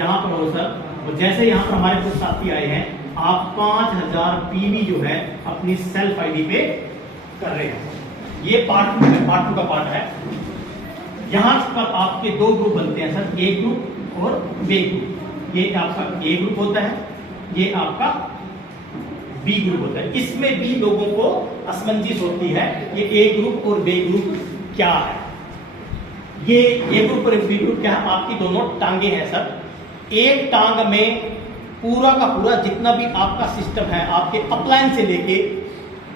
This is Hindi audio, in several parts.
यहाँ पर हो सर, और जैसे यहाँ पर हमारे कुछ साथी आए हैं, आप 5000 पीवी जो है अपनी सेल्फ आईडी पे कर रहे हैं। ये पार्ट 2 का पार्ट है। यहाँ पर आपके 2 ग्रुप बनते हैं सर, ए ग्रुप और बी ग्रुप। ये आपका ए ग्रुप होता है, ये आपका बी ग्रुप होता है। इसमें भी लोगों को असमंजस होती है, ये ए ग्रुप और बी ग्रुप क्या है। ये ए ग्रुप और बी ग्रुप क्या है, आपकी दोनों टांगे हैं सर। एक टांग में पूरा का पूरा जितना भी आपका सिस्टम है, आपके अपलाइन से लेके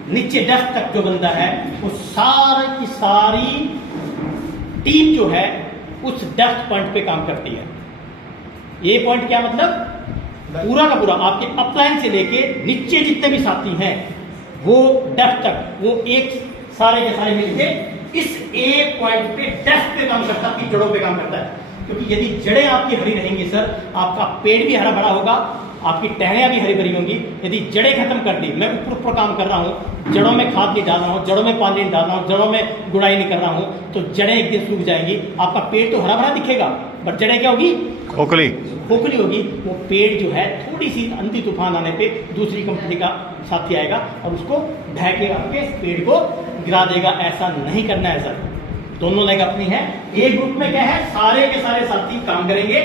नीचे डेस्क तक जो बंदा है, वो सारी की सारी टीम जो है उस डेस्क पॉइंट पे काम करती है। ये पॉइंट क्या मतलब, पूरा का पूरा आपके अपलाइन से लेके नीचे जितने भी साथी हैं वो डेस्क तक, वो एक सारे के सारे मिलके इस एक पॉइंट पे डेस्क पे काम करता है, आपकी जड़ों पे काम करता है। क्योंकि यदि जड़ें आपकी हरी रहेंगी सर, आपका पेड़ भी हरा भरा होगा, आपकी टहनियां भी हरी भरी होंगी। यदि जड़ें खत्म कर दी, मैं ऊपर काम कर रहा हूँ, जड़ों में खाद नहीं डाल रहा हूँ, जड़ों में पानी नहीं डाल रहा हूँ, जड़ों में गुड़ाई नहीं कर रहा हूँ, तो जड़ें एक दिन सूख जाएंगी। आपका पेड़ तो हरा भरा दिखेगा, बट जड़ें क्या होगी, खोखली होगी। वो पेड़ जो है थोड़ी सी अंधी तूफान आने पे दूसरी कंपनी का साथी आएगा और उसको ढह के आपके पेड़ को गिरा देगा। ऐसा नहीं करना है सर, दोनों लेग अपनी है। ए ग्रुप में क्या है, सारे के सारे साथी काम करेंगे।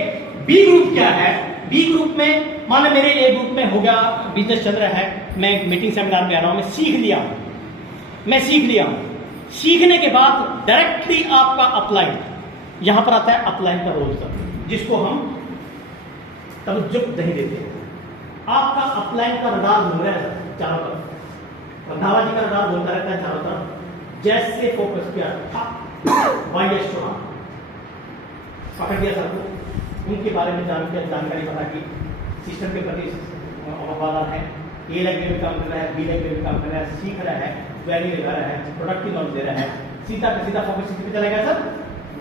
बी ग्रुप क्या है, बी ग्रुप में माने मेरे ए ग्रुप में हो गया, बिजनेस चल रहा है, मैं मीटिंग सेमिनार में आ रहा हूं, मैं सीख लिया हूं। सीखने के बाद डायरेक्टली आपका अपलाइन, यहां पर आता है अपलाइन का रोल सर, जिसको हम तवज्जो नहीं देते। आपका अपलाइन का रडार घूम रहा है सर चारों तरफ, रंधावा जी का रडार घूमता रहता है चारों तरफ। जैसे फोकस किया वाईएस चौहान पकड़ दिया सर को, उनके बारे में जानकारी पता की, सिस्टम के प्रति वफादार है, ए लेग में भी काम कर रहा है, बी लेग में भी काम कर रहा है, सीख रहा है, वैल्यू लगा रहा है, प्रोडक्टिव नॉलेज दे रहा है, सीधा का सीधा फोकस किस पे चलेगा सर,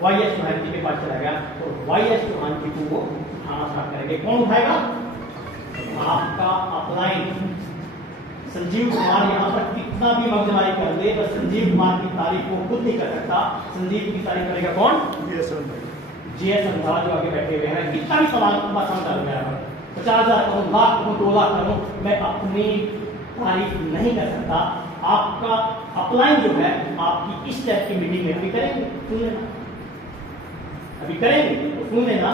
वाईएस चौहान जी के पास चलेगा और वाईएस चौहान जी को वो उठाना स्टार्ट करेंगे। कौन उठाएगा, आपका अपलाइन। संजीव कुमार यहाँ पर कितना भी मगजमारी कर दे, पर संजीव कुमार की तारीफ को खुद नहीं कर सकता, संजीव की तारीफ करेगा कौन, जीएस रंधावा जो आगे बैठे हुए हैं। कितना भी सवाल डालूंगा, 50,000 करूं, लाख करूं, 2 लाख करूं, मैं अपनी तारीफ नहीं कर सकता। आपका अपलाइन जो है आपकी इस टाइप की मीटिंग में अभी करेंगे, सुन लेना, अभी करेंगे तो सुन लेना,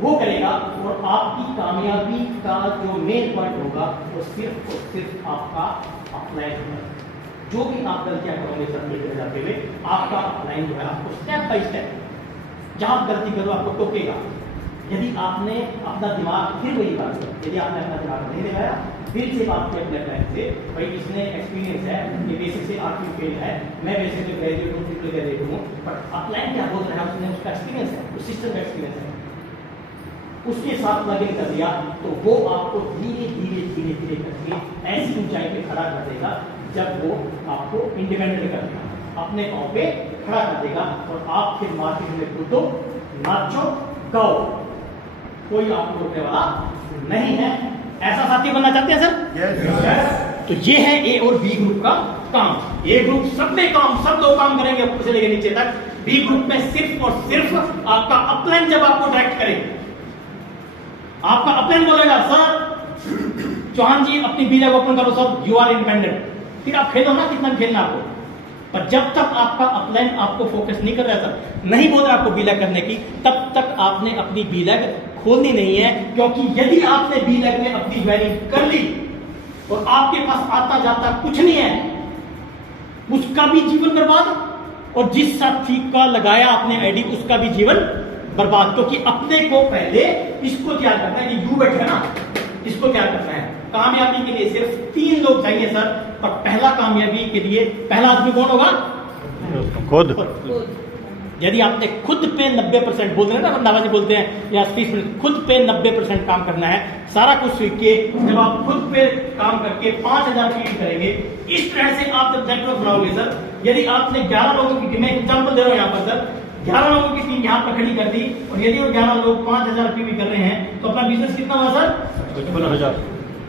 वो करेगा। और आपकी कामयाबी का जो मेन पॉइंट होगा वो सिर्फ और सिर्फ आपका अपलाइन होगा। जो भी आप गलतियां करोगे सर लेकर जाते हुए, आपका अपलाइन जो है आपको स्टेप बाय स्टेप, जहां गलती करो आपको टोकेगा। यदि आपने अपना दिमाग, फिर वही बात है, यदि आपने अपना दिमाग नहीं लगाया, फिर से बात की अपने अपलाइन से, भाई इसने एक्सपीरियंस है, ये बेसिक से आर्टिंग फेल है, मैं बेसिक से ग्रेजुएट हूँ, ट्रिपल ग्रेजुएट हूँ, बट अपलाइन क्या बोल रहा है, उसने उसका एक्सपीरियंस है, उस सिस्टम का एक्सपीरियंस है, उसके साथ प्लग इन कर दिया, तो वो आपको धीरे धीरे धीरे धीरे करके ऐसी ऊंचाई पे खड़ा कर देगा जब वो आपको इंडिपेंडेंट कर देगा, अपने पाँव पे खड़ा कर देगा और आप फिर मार्केट में कूदो, नाचो, गाओ, कोई आपको रोकने वाला नहीं है। ऐसा साथी बनना चाहते हैं सर? yes. तो ये है ए और बी ग्रुप का काम। ए ग्रुप सब में काम, सब लोग काम करेंगे ऊपर से लेकर नीचे तक। बी ग्रुप में सिर्फ और सिर्फ आपका अपलाइन जब आपको डायरेक्ट करेगा, आपका अपलाइन बोलेगा सर चौहान जी अपनी बी लेग ओपन करो सर, यू आर इंडिपेंडेंट, फिर आप खेलो ना, कितना खेलना आपको। पर जब तक आपका अपलाइन आपको फोकस नहीं कर रहा था, नहीं बोल रहा आपको बी लेग करने की, तब तक आपने अपनी बी लेग खोलनी नहीं है। क्योंकि यदि आपने बी लेग में अपनी ज्वाइनिंग कर ली और आपके पास आता जाता कुछ नहीं है, उसका भी जीवन बर्बाद, और जिस साथी का लगाया आपने आईडी उसका भी जीवन बर्बाद। क्योंकि अपने को पहले इसको तैयार करना है, ये यू बैठा ना, इसको तैयार करना है। कामयाबी के लिए सिर्फ 3 लोग चाहिए सर, और पहला कामयाबी के लिए पहला आदमी कौन होगा, खुद। यदि आपने खुद पे 90% बोलते हैं ना, रंधावा जी बोलते हैं या 30%, खुद पे 90% काम करना है, सारा कुछ सीख के जब आप खुद पे काम करके 5000 फीट करेंगे, इस तरह से आप जब नेटवर्क बनाओगे सर, यदि आपने 11 लोगों की टीम, एग्जाम्पल दे रहा हूं यहाँ पर सर, 11 लोगों की टीम यहाँ पर खड़ी कर दी, और यदि वो 11 लोग 5000 पीवी कर रहे हैं, तो अपना बिजनेस कितना हुआ सर, 55,000।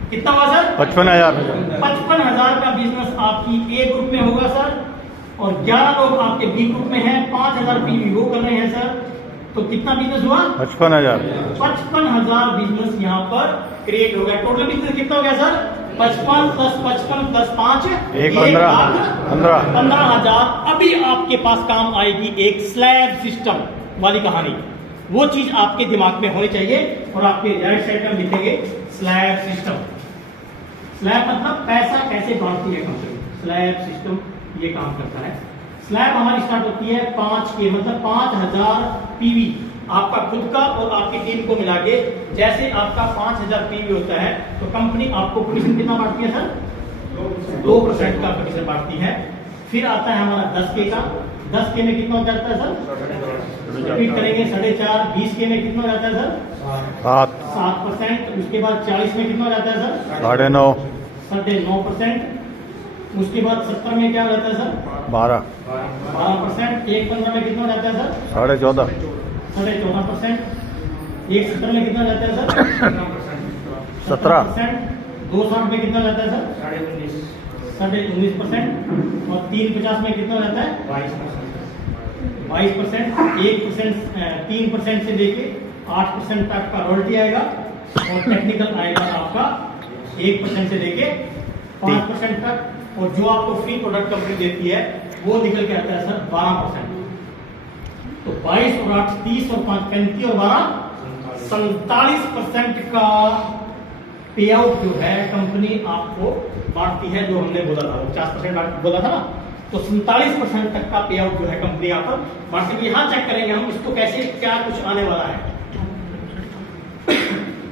कितना हुआ सर, 55,000 का बिजनेस आपकी ए ग्रुप में होगा सर, और 11 लोग आपके बी ग्रुप में हैं, 5000 पीवी वो कर रहे हैं सर, तो कितना बिजनेस हुआ? 55,000। 55,000 बिजनेस यहाँ पर क्रिएट हो गया। टोटल बिजनेस कितना हो गया सर? 55 + 55 + 5 15,000। अभी आपके पास काम आएगी एक स्लैब सिस्टम वाली कहानी। वो चीज आपके दिमाग में होनी चाहिए और आपके राइट साइड में लिखेंगे स्लैब सिस्टम। स्लैब मतलब पैसा कैसे बांटती है कंपनी, स्लैब सिस्टम ये काम करता है। स्लैब हमारी स्टार्ट होती है 5 के मतलब 5,000 पीवी, आपका खुद का और आपकी टीम को मिला के। जैसे आपका 5,000 पीवी होता है तो कंपनी आपको कमीशन कितना बांटती है सर? 2% का कमीशन बांटती है। फिर आता है हमारा 10 के का। 10 के में कितना हो जाता है सर? रिपीट करेंगे 4.5। 20 के में कितना हो जाता है सर? 7%। उसके बाद 40 में कितना हो जाता है सर? 9.5%। उसके बाद 70 में क्या हो जाता है सर? 12%। 1.15 में कितना हो जाता है सर? 14.5%। 1.70 में कितना हो जाता है सर? 17%। 2.60 में कितना हो जाता है सर? 19%। और 3.50 में कितना हो जाता है? 22%। 1% 3% से लेके 8% तक का रॉयल्टी आएगा और टेक्निकल आएगा आपका 1% से लेके 5% तक। और जो आपको फ्री प्रोडक्ट कंपनी देती है वो निकल के आता है सर 12%। तो 22 और 8 30 और 5 35 और 12 47% का पे आउट जो है कंपनी आपको बांटती है। जो हमने बोला था 50% बोला था ना, तो 47% तक का पे आउट जो है कंपनी यहाँ पर बांटती है। यहाँ चेक करेंगे हम इसको कैसे क्या कुछ आने वाला है।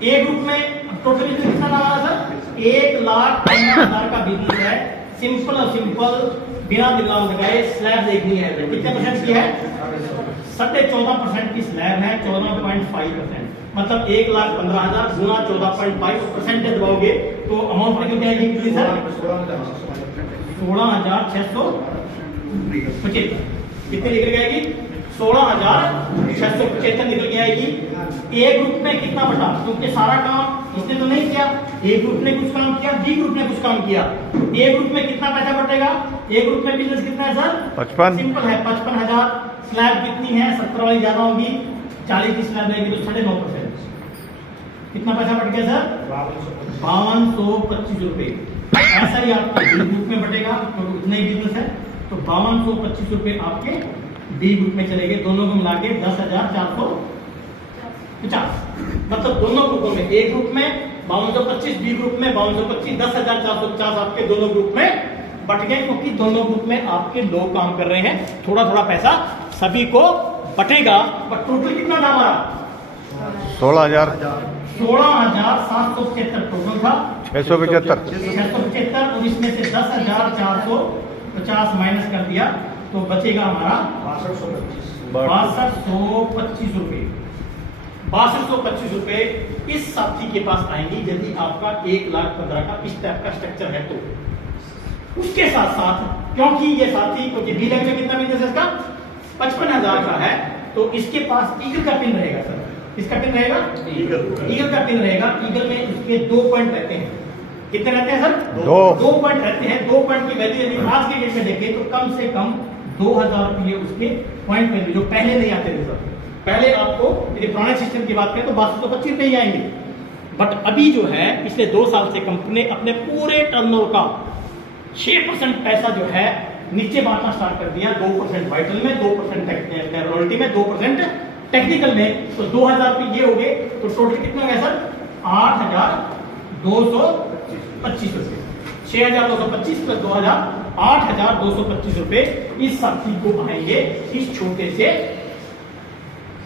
ए ग्रुप में टोटल बिजनेस कितना रहा सर? 1,15,000 का बिजनेस है। सिंपल और सिंपल बिना दिमाग लगाए स्लैब देखनी है। कितने परसेंट की है? 14.5% की स्लैब है। 14.5% मतलब 1,15,000 गुना 14.5% दबाओगे तो अमाउंट निकल के आएगी कितनी सर? 16,675। कितनी निकल के आएगी? 16,675 निकल के आएगी। ए ग्रुप में कितना बटा? क्योंकि सारा काम इसने तो नहीं किया। ए ग्रुप ने कुछ काम किया, बी ग्रुप ने कुछ काम किया। ए ग्रुप में कितना पैसा बटेगा? ए ग्रुप में बिजनेस कितना है सर? 55। सिंपल है 55,000। स्लैब कितनी है? 70 वाली ज्यादा होगी। 40 की स्लैब रहेगी तो 9.5%। कितना पैसा बट गया सर? 5225 रुपए। ऐसा ही आपके बी ग्रुप में बटेगा क्योंकि उतना ही बिजनेस है। तो 5225 रुपए आपके बी ग्रुप में चलेंगे। दोनों को मिला के 10,450। मतलब दोनों ग्रुपों में, ए ग्रुप में 5225, बी ग्रुप में 5225, 10,450 आपके दोनों ग्रुप में बट गए। क्योंकि दोनों ग्रुप में आपके लोग काम कर रहे हैं। थोड़ा थोड़ा पैसा सभी को बटेगा। बट टोटल कितना था हमारा? 16,775 टोटल था। 675 और इसमें से 10,450 माइनस कर दिया तो बचेगा हमारा 6225 रुपए। 6225 रुपए इस साथी के पास आएंगी यदि आपका 1,15,000 का इस टाइप का स्ट्रक्चर है तो। उसके साथ साथ क्योंकि ये साथी क्योंकि बी लेवल में कितना बिजनेस है इसका? 55,000 का है तो इसके पास ईगल का पिन रहेगा सर। किसका पिन रहेगा? ईगल का पिन रहेगा। ईगल में इसके 2 पॉइंट रहते हैं। कितने रहते हैं सर? 2 पॉइंट रहते हैं। 2 पॉइंट की वैल्यू यदि आज के डेट में देखें तो कम से कम 2,000 रुपये उसके पॉइंट वैल्यू जो पहले नहीं आते थे सर। पहले आपको यदि पुराने सिस्टम की बात करें तो 6225 पे ही आएंगे। बट अभी जो है पिछले 2 साल से कंपनी अपने पूरे टर्नओवर का 6% पैसा जो है नीचे बांटना स्टार्ट कर दिया। 2% वाइटल में, 2% रॉयल्टी में, 2% टेक्निकल में। तो 2,000 रुपये ये हो गए तो टोटल कितना हो गया सर? 8,225 रुपये। 6,225 प्लस 2,000 8,225 रुपये इस साथी को आएंगे इस छोटे से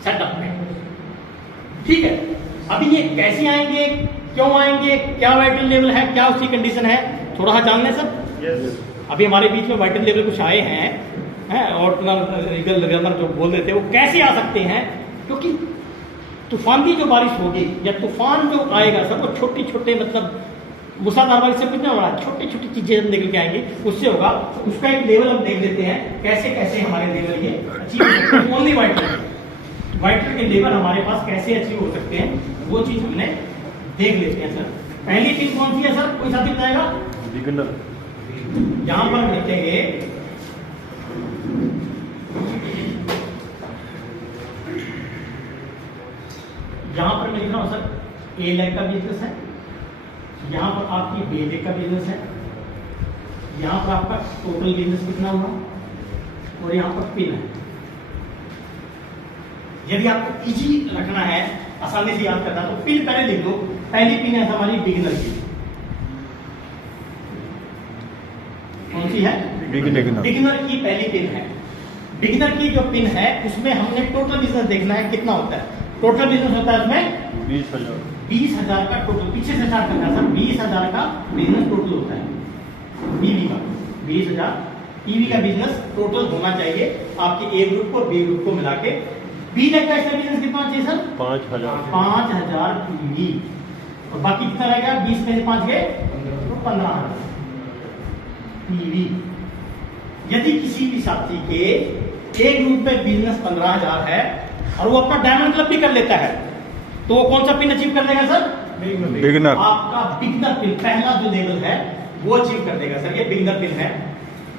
सेटअप में। ठीक है, अभी ये कैसे आएंगे, क्यों आएंगे, क्या वाइटल लेवल है, क्या उसकी कंडीशन है, थोड़ा सा जानने सब। अभी हमारे बीच में वाइटल लेवल कुछ आए हैं और जो बोल देते हैं वो कैसे आ सकते हैं? क्योंकि तूफान की जो बारिश होगी या तूफान जो आएगा सब वो छोटे छोटे मतलब मूसलाधार बारिश से कुछ नहीं होगा, छोटी छोटी चीजें निकल के आएंगी उससे होगा। उसका एक लेवल हम देख लेते हैं कैसे कैसे हमारे लेवल ये अचीव ओनली वाइटल के लेवल हमारे पास कैसे अचीव हो सकते हैं वो चीज हमने देख लेते हैं सर। पहली चीज कौन सी है सर? कोई साथी बताएगा? यहां पर लिखेंगे यहाँ पर मैं लिख रहा हूँ सर A लाख का बिजनेस है, यहाँ पर आपकी B लाख का बिजनेस है, यहाँ पर आपका टोटल बिजनेस कितना हुआ और यहाँ पर पिन है। यदि आपको इजी रखना है, आसानी से याद करना, तो पिन पहले लिख दो। पहली पिन है हमारी बिगिनर की, कौन सी है? बिगिनर की पहली पिन है। बिगिनर की जो पिन है उसमें हमने टोटल बिजनेस देखना है कितना होता है। टोटल बिजनेस होता है उसमें 20,000 का टोटल, पीछे से स्टार्ट करना है सर। 20,000 का बिजनेस टोटल होता है, पीवी का 20,000 पीवी का बिजनेस टोटल होना चाहिए आपके ए ग्रुप को बी ग्रुप को मिला के। बी लाख का इसका बिजनेस कितना चाहिए सर? 5,000 पीवी, और बाकी कितना रहेगा? 20 में 5 गए तो 15,000 पीवी। यदि किसी भी साथी के ए ग्रुप में बिजनेस 15,000 है और वो अपना डायमंड क्लब भी कर लेता है, तो वो कौन सा पिन अचीव कर देगा सर? बिगिनर। आपका बिगिनर पिन, पहला जो लेवल है वो अचीव कर देगा सर, ये बिगिनर पिन है।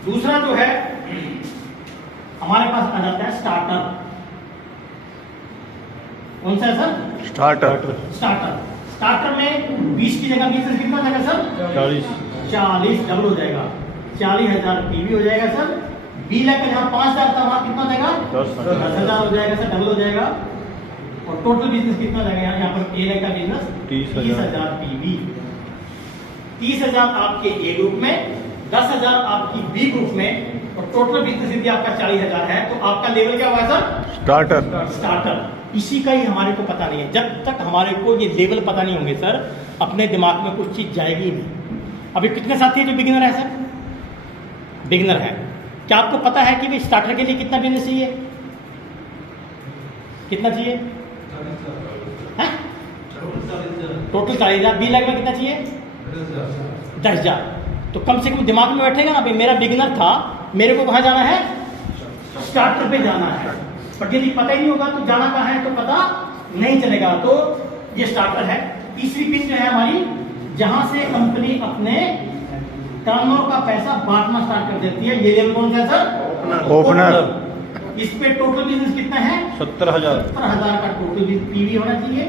दूसरा जो है हमारे पास आ जाता है स्टार्टर। कौन सा है सर? स्टार्टर में 20 की जगह बिजनेस कितना जाएगा सर? 40 डबल हो जाएगा, 40,000 पीवी हो जाएगा सर। बी लाख का जहाँ 5,000 था वहां कितना जाएगा? 10,000 हो जाएगा सर, डबल हो जाएगा। और टोटल बिजनेस कितना जाएगा? यहाँ पर ए लाख का बिजनेस 30,000 पीवी। 30,000 आपके ए ग्रुप में, 10,000 आपकी बी ग्रुप में, और टोटल बिजनेस यदि आपका 40,000 है तो आपका लेवल क्या हुआ सर? स्टार्टर। इसी का ही हमारे को पता नहीं है। जब तक हमारे को ये लेवल पता नहीं होंगे सर, अपने दिमाग में कुछ चीज जाएगी नहीं। अभी कितने साथी है जो बिगिनर है सर? बिगिनर है। क्या आपको पता है कि भाई स्टार्टर के लिए कितना बिजनेस चाहिए? कितना चाहिए? टोटल 40,000। बी लाख में कितना चाहिए? 10,000। तो कम से कम दिमाग में बैठेगा ना, भाई मेरा बिगिनर था, मेरे को कहाँ जाना है? स्टार्टर पे जाना है। पर यदि पता ही नहीं होगा तो जाना कहाँ है तो पता नहीं चलेगा। तो ये स्टार्टर है। तीसरी पिन जो है हमारी, जहां से कंपनी अपने टर्नओवर का पैसा बांटना स्टार्ट कर देती है, ये लेवल कौन सा है सर? ओपनर। इस पे टोटल बिजनेस कितना है? 70,000 का टोटल पीवी होना चाहिए।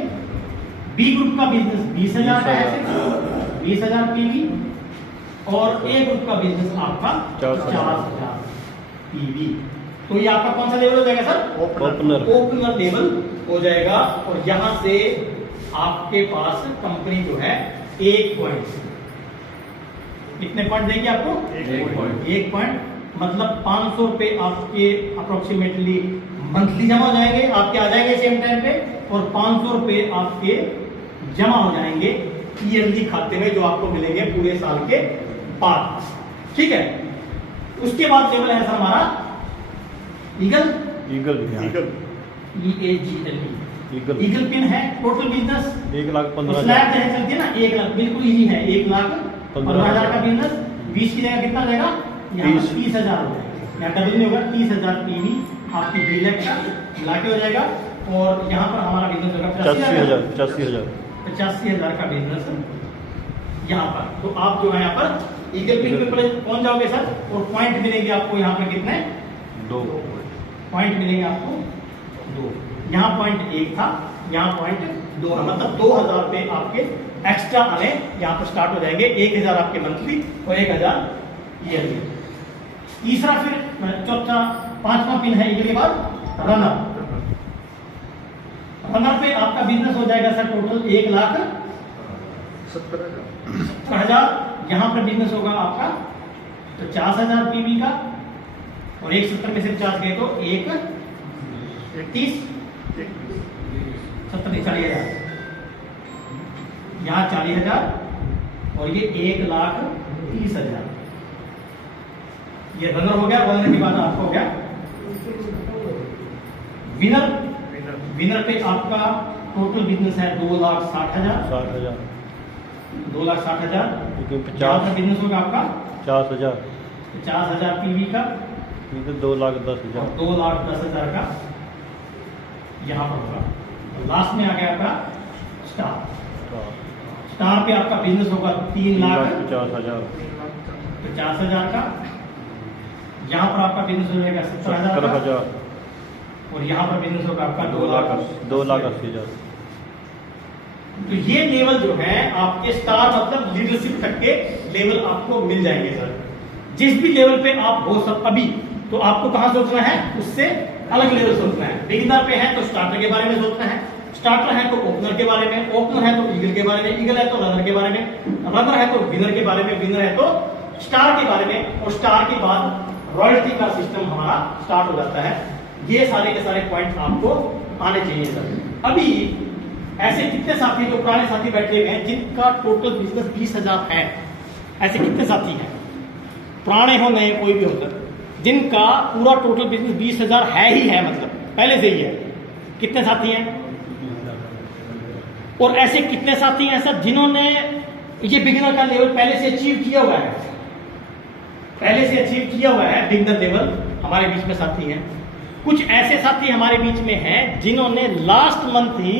बी ग्रुप का बिजनेस 20,000 का है, 20,000 पीवी, और ए ग्रुप का बिजनेस आपका 40,000 पीवी। तो ये आपका कौन सा लेवल हो जाएगा सर? ओपनर लेवल हो जाएगा। और यहां से आपके पास कंपनी जो है 1 पॉइंट, कितने पॉइंट देंगे आपको? 1 पॉइंट, मतलब 500 रुपए आपके अप्रोक्सीमेटली मंथली जमा हो जाएंगे, आपके आ जाएंगे सेम टाइम पे, और 500 रुपए आपके जमा हो जाएंगे ईयरली खाते में, जो आपको मिलेंगे पूरे साल के बाद। ठीक है। उसके बाद लेवल है सर हमारा ईगल। ईगल पिन है। टोटल बिजनेस 1,15,000 चलती है ना, 1 लाख, बिल्कुल इजी है। 1,15,000 का बिजनेस 20 की जगह कितना जाएगा? 30,000 हो जाएगा, यहाँ डबल नहीं होगा। 30,000 पीवी आपकी 2 लाख का मिला के हो जाएगा। और यहाँ पर हमारा बिजनेस होगा 85,000 का बिजनेस यहाँ पर। तो आप जो है यहाँ पर ईगल पिन पे पहुंच जाओगे सर, और पॉइंट मिलेंगे आपको यहाँ पर कितने? 2 पॉइंट मिलेंगे आपको, 2। यहाँ पॉइंट 1 था, यहाँ पॉइंट 2, मतलब 2,000 रुपए आपके एक्स्ट्रा आने यहाँ पर स्टार्ट हो जाएंगे। 1,000 आपके मंथली और 1,000 ईयरली। तीसरा, फिर चौथा, 5वां पिन है ईगल के बाद रनर। रनर पे आपका बिजनेस हो जाएगा सर टोटल 1,70,000। यहाँ पर बिजनेस होगा आपका 50,000 पीवी का, और 1,70 में से 50 गए तो 1,30, 70 40,000, यहाँ 40,000, और ये 1,30,000। ये रनर हो गया। रनर के बाद आपको हो गया विनर। विनर पे आपका टोटल बिजनेस है 2,60,000। 2,60,000 का बिजनेस होगा आपका 50,000 पीवी का, 2,10,000 2,10,000 का यहाँ पर होगा। लास्ट में आ गया आपका स्टार। स्टार पे आपका बिजनेस होगा 3,50,000 का। यहाँ पर आपका बिजनेस हो जाएगा 70,000 का, और यहाँ पर बिजनेस होगा आपका 2,80,000। तो ये लेवल जो है आपके स्टार मतलब लीडरशिप तक के लेवल आपको मिल जाएंगे सर। जिस भी लेवल पे आप हो सब अभी, तो आपको कहां सोचना है, उससे अलग लेवल सोचना है। बिगिनर पे है तो स्टार्टर के बारे में सोचना है, स्टार्टर है तो ओपनर के बारे में, ओपनर है तो ईगल के बारे में, ईगल है तो रनर के बारे में, रनर है तो विनर के बारे में, विनर है तो स्टार के बारे में, और स्टार के बाद रॉयल्टी का सिस्टम हमारा स्टार्ट हो जाता है। ये सारे के सारे पॉइंट आपको आने चाहिए सर। अभी ऐसे कितने साथी जो पुराने साथी बैठे हुए हैं जिनका टोटल बिजनेस 20,000 है, ऐसे कितने साथी हैं, पुराने हो नए कोई भी हो सर, जिनका पूरा टोटल बिजनेस 20,000 है ही है, मतलब पहले से ही है, कितने साथी हैं? और ऐसे कितने साथी हैं सर जिन्होंने ये बिगिनर का लेवल पहले से अचीव किया हुआ है, पहले से अचीव किया हुआ है बिगिनर लेवल हमारे बीच में साथी हैं। कुछ ऐसे साथी हमारे बीच में हैं जिन्होंने लास्ट मंथ ही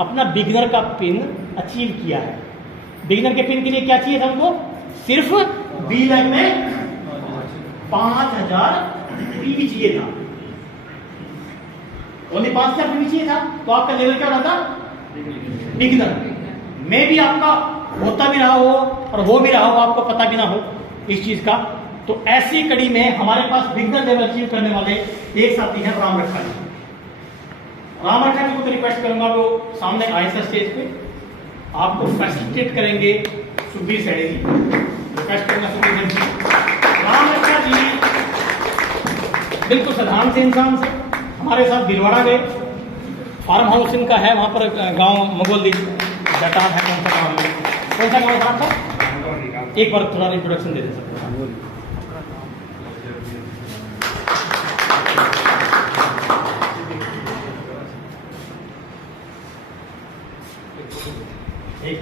अपना बिगिनर का पिन अचीव किया है। बिगिनर के पिन के लिए क्या चाहिए था हमको? सिर्फ बी लाइन में 5,000 पीवी चाहिए था, ओनली 5,000 पीवी चाहिए था, तो आपका लेवल क्या होता? बिगिनर में भी आपका होता भी रहा हो और हो भी रहा हो, आपको पता भी ना हो इस चीज का। तो ऐसी कड़ी में हमारे पास बिगिनर लेवल अचीव करने वाले एक साथी हैं राम रखा जी। राम रखा जी को रिक्वेस्ट करूंगा वो सामने आए सर स्टेज पे, आपको फैसिलिटेट करेंगे सुखबीर सैनी जी, रिक्वेस्ट करूंगा सुखबीर जी। राम रखा जी बिल्कुल साधारण से इंसान से हमारे साथ भीलवाड़ा गए, फार्म हाउस इनका है वहां पर गांव मगोल जटान है, कौन सा गाँव है, कौन सा गाँव है आपका? एक बार थोड़ा इंट्रोडक्शन दे दें सर। एक